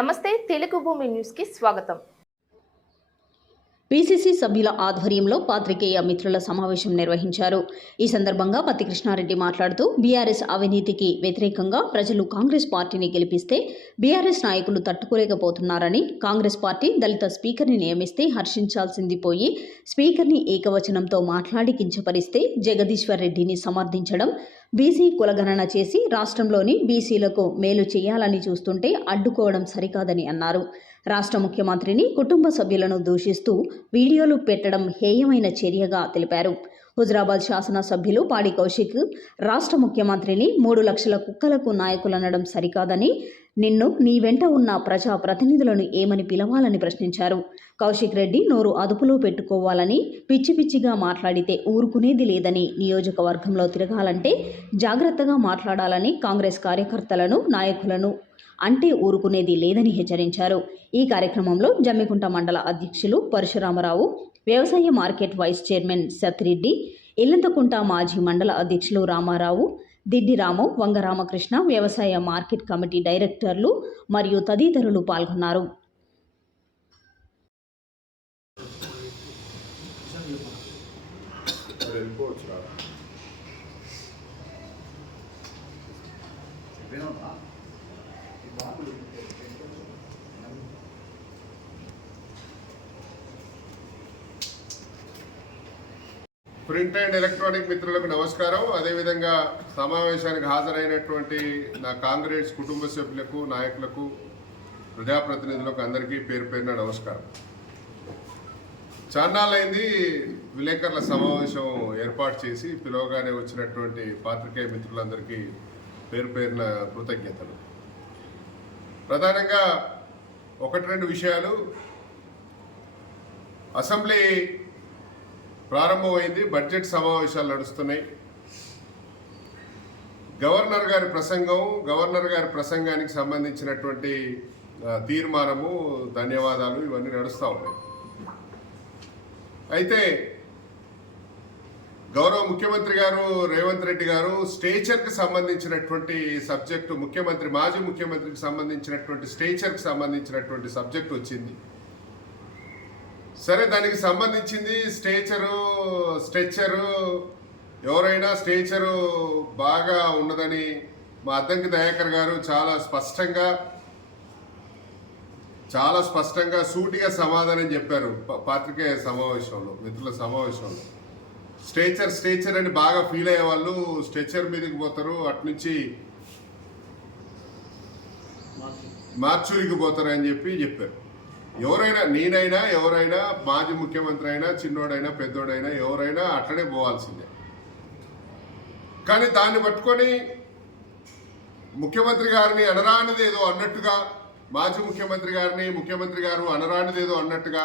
నమస్తే తెలుగు భూమి న్యూస్కి స్వాగతం. పీసీసీ సభ్యుల ఆధ్వర్యంలో పాత్రికేయ మిత్రుల సమావేశం నిర్వహించారు. ఈ సందర్భంగా పత్తి కృష్ణారెడ్డి మాట్లాడుతూ బీఆర్ఎస్ అవినీతికి వ్యతిరేకంగా ప్రజలు కాంగ్రెస్ పార్టీని గెలిపిస్తే బీఆర్ఎస్ నాయకులు తట్టుకోలేకపోతున్నారని కాంగ్రెస్ పార్టీ దళిత స్పీకర్ని నియమిస్తే హర్షించాల్సింది పోయి స్పీకర్ని ఏకవచనంతో మాట్లాడి కించపరిస్తే జగదీశ్వర్ రెడ్డిని సమర్థించడం బీసీ కులగణన చేసి రాష్ట్రంలోని బీసీలకు మేలు చేయాలని చూస్తుంటే అడ్డుకోవడం సరికాదని అన్నారు. రాష్ట్ర ముఖ్యమంత్రిని కుటుంబ సభ్యులను దూషిస్తూ వీడియోలు పెట్టడం హేయమైన చర్యగా తెలిపారు. హుజరాబాద్ శాసనసభ్యులు పాడి కౌశిక్ రాష్ట్ర ముఖ్యమంత్రిని మూడు లక్షల కుక్కలకు నాయకులనడం సరికాదని నిన్ను నీ వెంట ఉన్న ప్రజా ప్రతినిధులను ఏమని పిలవాలని ప్రశ్నించారు. కౌశిక్ రెడ్డి నోరు అదుపులో పెట్టుకోవాలని పిచ్చి పిచ్చిగా మాట్లాడితే ఊరుకునేది లేదని నియోజకవర్గంలో తిరగాలంటే జాగ్రత్తగా మాట్లాడాలని కాంగ్రెస్ కార్యకర్తలను నాయకులను అంటే ఊరుకునేది లేదని హెచ్చరించారు. ఈ కార్యక్రమంలో జమ్మికుంట మండల అధ్యక్షులు పరశురామరావు వ్యవసాయ market vice chairman Satreddy Illanthakunta మాజీ మండల అధ్యక్షులు రామారావు దిడ్డి రాము వంగరామకృష్ణ వ్యవసాయ మార్కెట్ కమిటీ డైరెక్టర్లు మరియు తదితరులు పాల్గొన్నారు. ప్రింట్ అండ్ ఎలక్ట్రానిక్ మిత్రులకు నమస్కారం. అదేవిధంగా సమావేశానికి హాజరైనటువంటి నా కాంగ్రెస్ కుటుంబ సభ్యులకు నాయకులకు ప్రజాప్రతినిధులకు అందరికీ పేరు పేరున నమస్కారం. చాన్నాళ్ళైంది విలేకరుల సమావేశం ఏర్పాటు చేసి పిలవగానే వచ్చినటువంటి పాత్రికేయ మిత్రులందరికీ పేరు పేరున కృతజ్ఞతలు. ప్రధానంగా ఒకటి రెండు విషయాలు. అసెంబ్లీ ప్రారంభమైంది బడ్జెట్ సమావేశాలు నడుస్తున్నాయి. గవర్నర్ గారి ప్రసంగం గవర్నర్ గారి ప్రసంగానికి సంబంధించినటువంటి తీర్మానము ధన్యవాదాలు ఇవన్నీ నడుస్తూ ఉన్నాయి. అయితే గౌరవ ముఖ్యమంత్రి గారు రేవంత్ రెడ్డి గారు స్టేచర్కి సంబంధించినటువంటి సబ్జెక్టు ముఖ్యమంత్రి మాజీ ముఖ్యమంత్రికి సంబంధించినటువంటి స్టేచర్కి సంబంధించినటువంటి సబ్జెక్ట్ వచ్చింది. సరే దానికి సంబంధించింది స్టేచరు స్ట్రెచ్చరు ఎవరైనా స్టేచరు బాగా ఉన్నదని మా అద్దంకి దయాకర్ గారు చాలా స్పష్టంగా చాలా స్పష్టంగా సూటిగా సమాధానం చెప్పారు ప- పాత్రికేయ సమావేశంలో మిత్రుల సమావేశంలో. స్టేచర్ స్టేచర్ అని బాగా ఫీల్ అయ్యే వాళ్ళు స్ట్రెచర్ మీదకి పోతారు అట్నుంచి మార్చూరికి పోతారు అని చెప్పి చెప్పారు. ఎవరైనా నేనైనా ఎవరైనా మాజీ ముఖ్యమంత్రి అయినా చిన్నోడైనా పెద్దోడైనా ఎవరైనా అట్లనే పోవాల్సిందే. కానీ దాన్ని పట్టుకొని ముఖ్యమంత్రి గారిని అనరానిది ఏదో అన్నట్టుగా మాజీ ముఖ్యమంత్రి గారిని ముఖ్యమంత్రి గారు అనరానిది ఏదో అన్నట్టుగా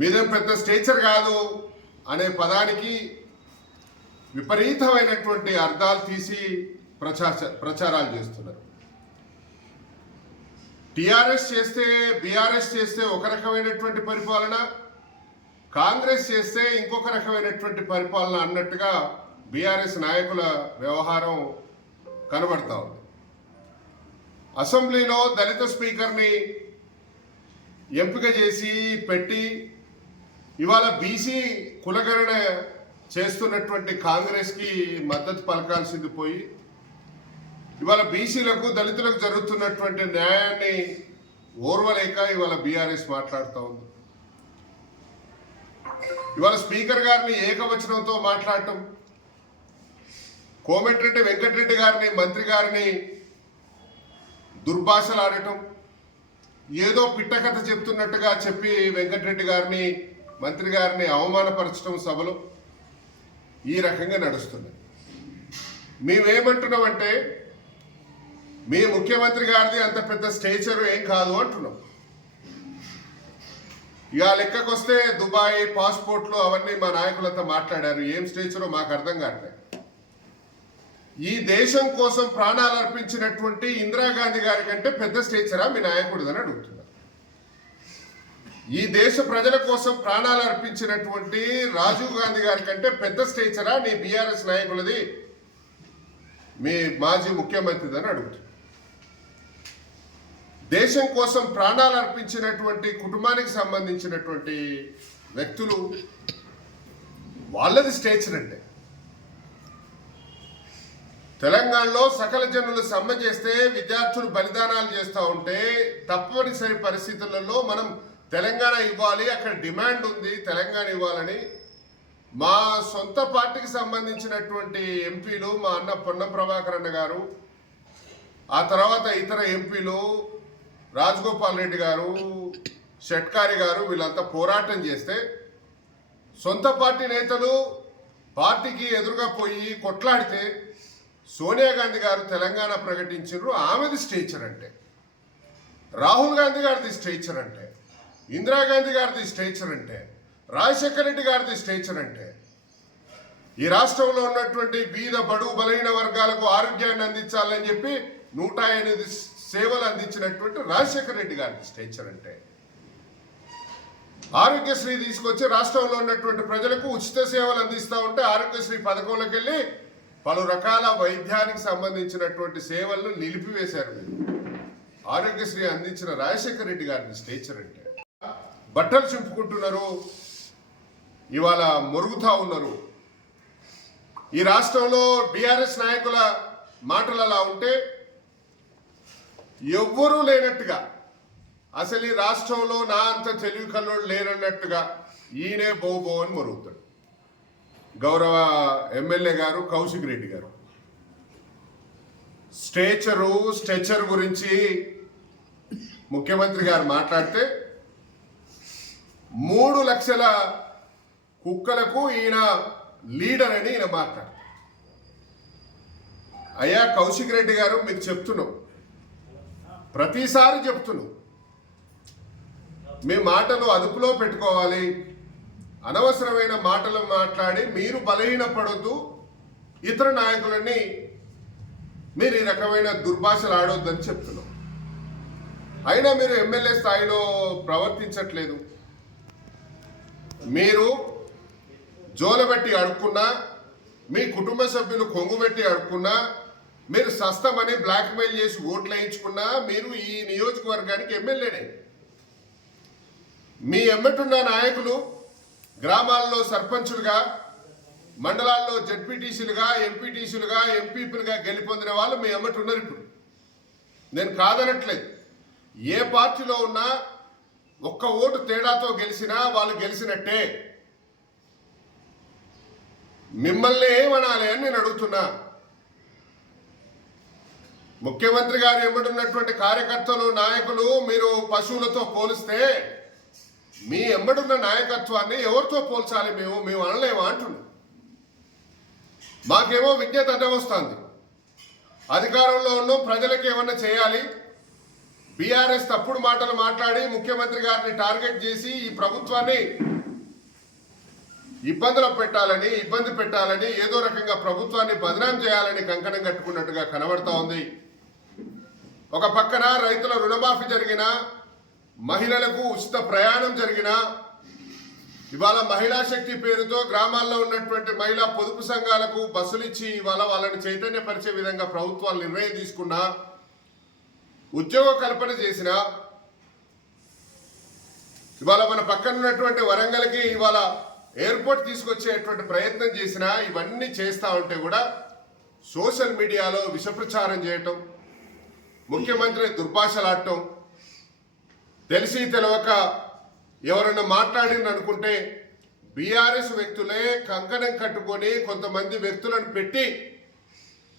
మీదేం పెద్ద స్టేచర్ కాదు అనే పదానికి విపరీతమైనటువంటి అర్థాలు తీసి ప్రచార ప్రచారాలు చేస్తున్నారు. టిఆర్ఎస్ చేస్తే బీఆర్ఎస్ చేస్తే ఒక రకమైనటువంటి పరిపాలన కాంగ్రెస్ చేస్తే ఇంకొక రకమైనటువంటి పరిపాలన అన్నట్టుగా బీఆర్ఎస్ నాయకుల వ్యవహారం కనబడతా ఉంది. అసెంబ్లీలో దళిత స్పీకర్ని ఎంపిక చేసి పెట్టి ఇవాళ బీసీ కులగణన చేస్తున్నటువంటి కాంగ్రెస్కి మద్దతు పలకాల్సింది పోయి ఇవాళ బీసీలకు దళితులకు జరుగుతున్నటువంటి న్యాయాన్ని ఓర్వలేక ఇవాళ బీఆర్ఎస్ మాట్లాడుతూ ఉంది. ఇవాళ స్పీకర్ గారిని ఏకవచనంతో మాట్లాడటం కోమటిరెడ్డి వెంకటరెడ్డి గారిని మంత్రి గారిని దుర్భాషలాడటం ఏదో పిట్టకథ చెప్తున్నట్టుగా చెప్పి వెంకటరెడ్డి గారిని మంత్రి గారిని అవమానపరచడం సభలో ఈ రకంగా నడుస్తుంది. మేమేమంటున్నామంటే మీ ముఖ్యమంత్రి గారిది అంత పెద్ద స్టేచర్ ఏం కాదు అంటున్నాం. ఇక లెక్కకొస్తే దుబాయ్ పాస్పోర్ట్లు అవన్నీ మా నాయకులంతా మాట్లాడారు. ఏం స్టేచరో మాకు అర్థం కావట్లేదు. ఈ దేశం కోసం ప్రాణాలు అర్పించినటువంటి ఇందిరాగాంధీ గారి కంటే పెద్ద స్టేచరా మీ నాయకుడిదని అడుగుతున్నారు ఈ దేశ ప్రజల కోసం ప్రాణాలు అర్పించినటువంటి రాజీవ్ గాంధీ గారి కంటే పెద్ద స్టేచరా నీ బీఆర్ఎస్ నాయకులది మీ మాజీ ముఖ్యమంత్రిదని అడుగుతున్నారు దేశం కోసం ప్రాణాలు అర్పించినటువంటి కుటుంబానికి సంబంధించినటువంటి వ్యక్తులు వాళ్ళది స్టేచర్ అండి తెలంగాణలో సకల జనులు సమ్మె చేస్తే విద్యార్థులు బలిదానాలు చేస్తూ ఉంటే తప్పనిసరి పరిస్థితులలో మనం తెలంగాణ ఇవ్వాలి అక్కడ డిమాండ్ ఉంది తెలంగాణ ఇవ్వాలని. మా సొంత పార్టీకి సంబంధించినటువంటి ఎంపీలు మా అన్న పొన్న ప్రభాకర్ అన్న గారు ఆ తర్వాత ఇతర ఎంపీలు రాజగోపాల్ రెడ్డి గారు షట్కారి గారు వీళ్ళంతా పోరాటం చేస్తే సొంత పార్టీ నేతలు పార్టీకి ఎదురుగా పోయి కొట్లాడితే సోనియా గాంధీ గారు తెలంగాణ ప్రకటించారు ఆమెది స్టేచర్ అంటే. రాహుల్ గాంధీ గారిది స్టేచర్ అంటే. ఇందిరాగాంధీ గారిది స్టేచర్ అంటే. రాజశేఖర రెడ్డి గారిది స్టేచర్ అంటే. ఈ రాష్ట్రంలో ఉన్నటువంటి బీద బడు బలహీన వర్గాలకు ఆరోగ్యాన్ని అందించాలని చెప్పి నూట ఎనిమిది సేవలు అందించినటువంటి రాజశేఖర రెడ్డి గారిని స్టేచర్ అంటే. ఆరోగ్యశ్రీ తీసుకొచ్చి రాష్ట్రంలో ఉన్నటువంటి ప్రజలకు ఉచిత సేవలు అందిస్తూ ఉంటే ఆరోగ్యశ్రీ పథకంలోకి వెళ్ళి పలు రకాల వైద్యానికి సంబంధించినటువంటి సేవలను నిలిపివేశారు మీరు ఆరోగ్యశ్రీ అందించిన రాజశేఖర రెడ్డి గారిని స్టేచర్ అంటే. బట్టలు చింపుకుంటున్నారు. ఇవాళ మురుగుతా ఉన్నారు. ఈ రాష్ట్రంలో బీఆర్ఎస్ నాయకుల మాటలు అలా ఉంటే ఎవ్వరూ లేనట్టుగా. అసలు ఈ రాష్ట్రంలో నా అంత తెలివి కల్లోడు లేనన్నట్టుగా ఈయనే బోబో అని మరుగుతాడు. గౌరవ ఎమ్మెల్యే గారు కౌశిక్ రెడ్డి గారు. స్టేచరు స్ట్రెచర్ గురించి ముఖ్యమంత్రి గారు మాట్లాడితే మూడు లక్షల కుక్కలకు ఈయన లీడర్ అని ఈయన మాట్లాడతారు అయ్యా కౌశిక్ రెడ్డి గారు మీకు చెప్తున్నాం. ప్రతిసారి చెప్తున్నాం. మీ మాటలు అదుపులో పెట్టుకోవాలి. అనవసరమైన మాటలు మాట్లాడి మీరు బలహీనపడొద్దు. ఇతర నాయకులని మీరు ఈ రకమైన దుర్భాషలు ఆడొద్దని చెప్తున్నాం. అయినా మీరు ఎమ్మెల్యే స్థాయిలో ప్రవర్తించట్లేదు. మీరు జోలబెట్టి అడుక్కున్నా మీ కుటుంబ సభ్యులు కొంగుబెట్టి అడుక్కున్నా మీరు సస్తమని బ్లాక్మెయిల్ చేసి ఓట్లు వేయించుకున్నా మీరు ఈ నియోజకవర్గానికి ఎమ్మెల్యేనే. మీ ఎమ్మటున్న నాయకులు గ్రామాల్లో సర్పంచులుగా మండలాల్లో జడ్పీటీసీలుగా ఎంపీటీసీలుగా ఎంపీపీలుగా గెలిపొందిన వాళ్ళు మీ ఎమ్మటి ఇప్పుడు. నేను కాదనట్లేదు. ఏ పార్టీలో ఉన్నా ఒక్క ఓటు తేడాతో గెలిచినా వాళ్ళు గెలిచినట్టే. మిమ్మల్ని ఏమనాలి అని నేను అడుగుతున్నా. ముఖ్యమంత్రి గారు ఎంబడున్నటువంటి కార్యకర్తలు నాయకులు మీరు పశువులతో పోలిస్తే మీ ఎంబడున్న నాయకత్వాన్ని ఎవరితో పోల్చాలి మేము? మేము అనలేము అంటున్నాం. మాకేమో విజ్ఞత అడ్డం వస్తుంది. అధికారంలో ఉన్నాం ప్రజలకు ఏమన్నా చేయాలి? బీఆర్ఎస్ తప్పుడు మాటలు మాట్లాడి ముఖ్యమంత్రి గారిని టార్గెట్ చేసి ఈ ప్రభుత్వాన్ని ఇబ్బందులు పెట్టాలని ఇబ్బంది పెట్టాలని ఏదో రకంగా ప్రభుత్వాన్ని బదనాం చేయాలని కంకణం కట్టుకున్నట్టుగా కనబడతా ఉంది. ఒక పక్కన రైతుల రుణమాఫీ జరిగిన మహిళలకు ఉచిత ప్రయాణం జరిగిన ఇవాళ మహిళా శక్తి పేరుతో గ్రామాల్లో ఉన్నటువంటి మహిళా పొదుపు సంఘాలకు బస్సులు ఇచ్చి ఇవాళ వాళ్ళని చైతన్యపరిచే విధంగా ప్రభుత్వాలు నిర్ణయం తీసుకున్నా ఉద్యోగ కల్పన చేసిన ఇవాళ మన పక్కన ఉన్నటువంటి వరంగల్కి ఇవాళ ఎయిర్పోర్ట్ తీసుకొచ్చేటువంటి ప్రయత్నం చేసినా ఇవన్నీ చేస్తా ఉంటే కూడా సోషల్ మీడియాలో విషప్రచారం చేయటం ముఖ్యమంత్రి దుర్భాషలాడటం తెలిసి తెలవక ఎవరైనా మాట్లాడింది అనుకుంటే బీఆర్ఎస్ వ్యక్తులే కంకణం కట్టుకొని కొంతమంది వ్యక్తులను పెట్టి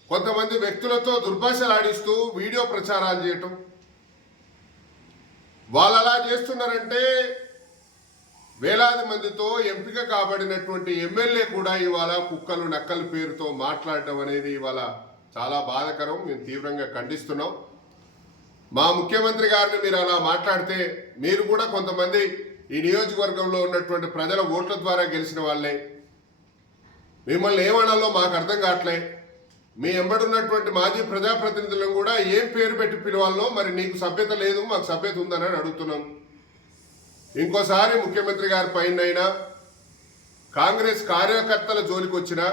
కొంతమంది వ్యక్తులతో దుర్భాషలాడిస్తూ వీడియో ప్రచారాలు చేయటం. వాళ్ళు అలా చేస్తున్నారంటే వేలాది మందితో ఎంపిక కాబడినటువంటి ఎమ్మెల్యే కూడా ఇవాళ కుక్కలు నక్కల పేరుతో మాట్లాడటం అనేది ఇవాళ చాలా బాధాకరం. మేము తీవ్రంగా ఖండిస్తున్నాం. మా ముఖ్యమంత్రి గారిని మీరు అలా మాట్లాడితే మీరు కూడా కొంతమంది ఈ నియోజకవర్గంలో ఉన్నటువంటి ప్రజల ఓట్ల ద్వారా గెలిచిన వాళ్ళే. మిమ్మల్ని ఏమనాలో మాకు అర్థం కావట్లే. మీ ఎంబడున్నటువంటి మాజీ ప్రజాప్రతినిధులను కూడా ఏం పేరు పెట్టి పిలవాలనో మరి నీకు సభ్యత లేదు మాకు సభ్యత ఉందని అడుగుతున్నాం. ఇంకోసారి ముఖ్యమంత్రి గారి పైన కాంగ్రెస్ కార్యకర్తల జోలికి వచ్చినా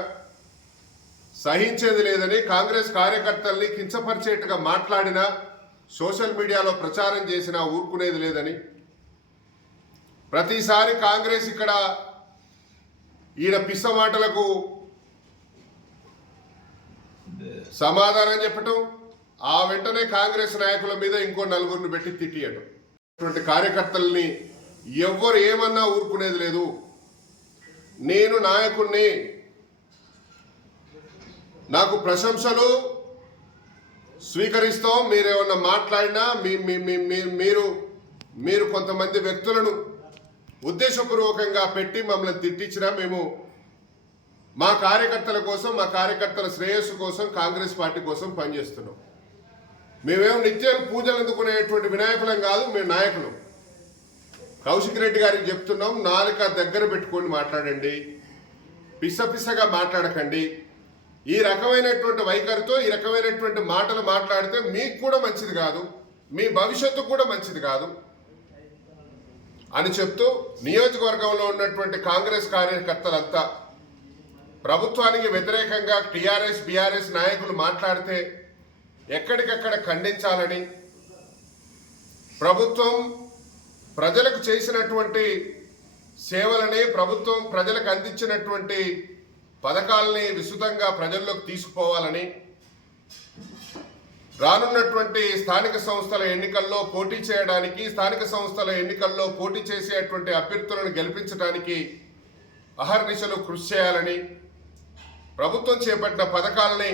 సహించేది లేదని కాంగ్రెస్ కార్యకర్తల్ని కించపరిచేట్టుగా మాట్లాడినా సోషల్ మీడియాలో ప్రచారం చేసినా ఊరుకునేది లేదని. ప్రతిసారి కాంగ్రెస్ ఇక్కడ ఈయన పిస్స మాటలకు సమాధానం చెప్పటం ఆ వెంటనే కాంగ్రెస్ నాయకుల మీద ఇంకో నలుగురిని పెట్టి తిట్టియటం. అటువంటి కార్యకర్తల్ని ఎవ్వరు ఏమన్నా ఊరుకునేది లేదు. నేను నాయకుణ్ణి. నాకు ప్రశంసలు స్వీకరిస్తాం మీరేమన్నా మాట్లాడినా మీ- మీరు మీరు కొంతమంది వ్యక్తులను ఉద్దేశపూర్వకంగా పెట్టి మమ్మల్ని తిట్టించినా మేము మా కార్యకర్తల కోసం మా కార్యకర్తల శ్రేయస్సు కోసం కాంగ్రెస్ పార్టీ కోసం పనిచేస్తున్నాం. మేమేం నిత్యం పూజలు అందుకునేటువంటి వినాయకులం కాదు మేము నాయకులు. కౌశిక్ రెడ్డి గారికి చెప్తున్నాం నాలుక దగ్గర పెట్టుకొని మాట్లాడండి పిస పిసగా మాట్లాడకండి. ఈ రకమైనటువంటి వైఖరితో ఈ రకమైనటువంటి మాటలు మాట్లాడితే మీకు కూడా మంచిది కాదు మీ భవిష్యత్తు కూడా మంచిది కాదు అని చెప్తూ నియోజకవర్గంలో ఉన్నటువంటి కాంగ్రెస్ కార్యకర్తలంతా ప్రభుత్వానికి వ్యతిరేకంగా టీఆర్ఎస్ బీఆర్ఎస్ నాయకులు మాట్లాడితే ఎక్కడికక్కడ ఖండించాలని ప్రభుత్వం ప్రజలకు చేసినటువంటి సేవలని ప్రభుత్వం ప్రజలకు అందించినటువంటి పథకాలని విస్తృతంగా ప్రజల్లోకి తీసుకుపోవాలని రానున్నటువంటి స్థానిక సంస్థల ఎన్నికల్లో పోటీ చేయడానికి స్థానిక సంస్థల ఎన్నికల్లో పోటీ చేసేటువంటి అభ్యర్థులను గెలిపించడానికి అహర్నిశలు కృషి చేయాలని ప్రభుత్వం చేపట్టిన పథకాలని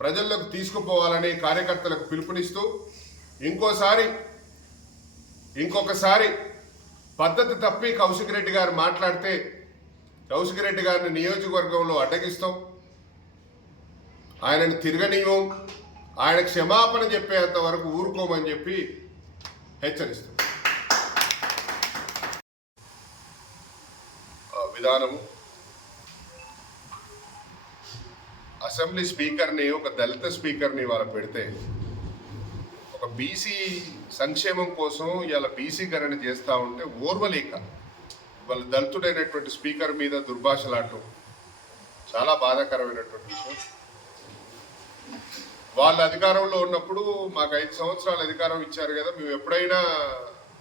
ప్రజల్లోకి తీసుకుపోవాలని కార్యకర్తలకు పిలుపునిస్తూ ఇంకోసారి ఇంకొకసారి పద్ధతి తప్పి కౌశిక్ రెడ్డి గారు మాట్లాడితే కౌశిక్ రెడ్డి గారిని నియోజకవర్గంలో అడ్డగిస్తాం. ఆయనను తిరగనీయం. ఆయన క్షమాపణ చెప్పేంత వరకు ఊరుకోమని చెప్పి హెచ్చరిస్తాం. విధానము. అసెంబ్లీ స్పీకర్ని ఒక దళిత స్పీకర్ని ఇవాళ పెడితే ఒక బీసీ సంక్షేమం కోసం ఇవాళ బీసీకరణ చేస్తూ ఉంటే ఓర్వలేక వాళ్ళ దళితుడైనటువంటి స్పీకర్ మీద దుర్భాషలాడటం చాలా బాధాకరమైనటువంటి విషయం. వాళ్ళ అధికారంలో ఉన్నప్పుడు మాకు ఐదు సంవత్సరాలు అధికారం ఇచ్చారు కదా మేము ఎప్పుడైనా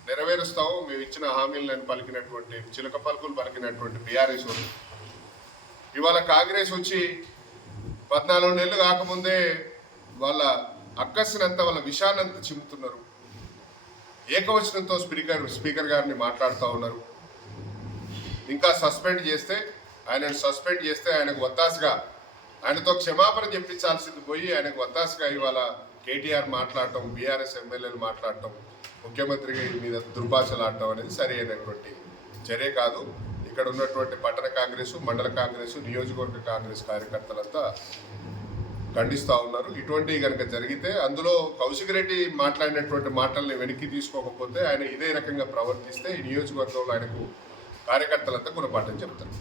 నెరవేరుస్తాము మేము ఇచ్చిన హామీలను పలికినటువంటి చిలక పలుకులు పలికినటువంటి బీఆర్ఎస్ వాళ్ళు. ఇవాళ కాంగ్రెస్ వచ్చి పద్నాలుగు నెలలు కాకముందే వాళ్ళ అక్కసినంత వాళ్ళ విషాన్నంత చిమ్ముతున్నారు. ఏకవచనంతో స్పీకర్ స్పీకర్ గారిని మాట్లాడుతూ ఉన్నారు. ఇంకా సస్పెండ్ చేస్తే ఆయనను సస్పెండ్ చేస్తే ఆయనకు వత్తాసుగా ఆయనతో క్షమాపణ చెప్పించాల్సింది పోయి ఆయనకు వత్తాసుగా ఇవాళ కేటీఆర్ మాట్లాడటం బీఆర్ఎస్ ఎమ్మెల్యేలు మాట్లాడటం ముఖ్యమంత్రి మీద దుర్భాషలాడటం అనేది సరి అయినటువంటి చర్య కాదు. ఇక్కడ ఉన్నటువంటి పట్టణ కాంగ్రెస్ మండల కాంగ్రెస్ నియోజకవర్గ కాంగ్రెస్ కార్యకర్తలంతా ఖండిస్తూ ఉన్నారు. ఇటువంటివి కనుక జరిగితే అందులో కౌశిక్ రెడ్డి మాట్లాడినటువంటి మాటల్ని వెనక్కి తీసుకోకపోతే ఆయన ఇదే రకంగా ప్రవర్తిస్తే ఈ నియోజకవర్గంలో ఆయనకు కార్యకర్తలంతా గుణపాఠం చెప్తారు.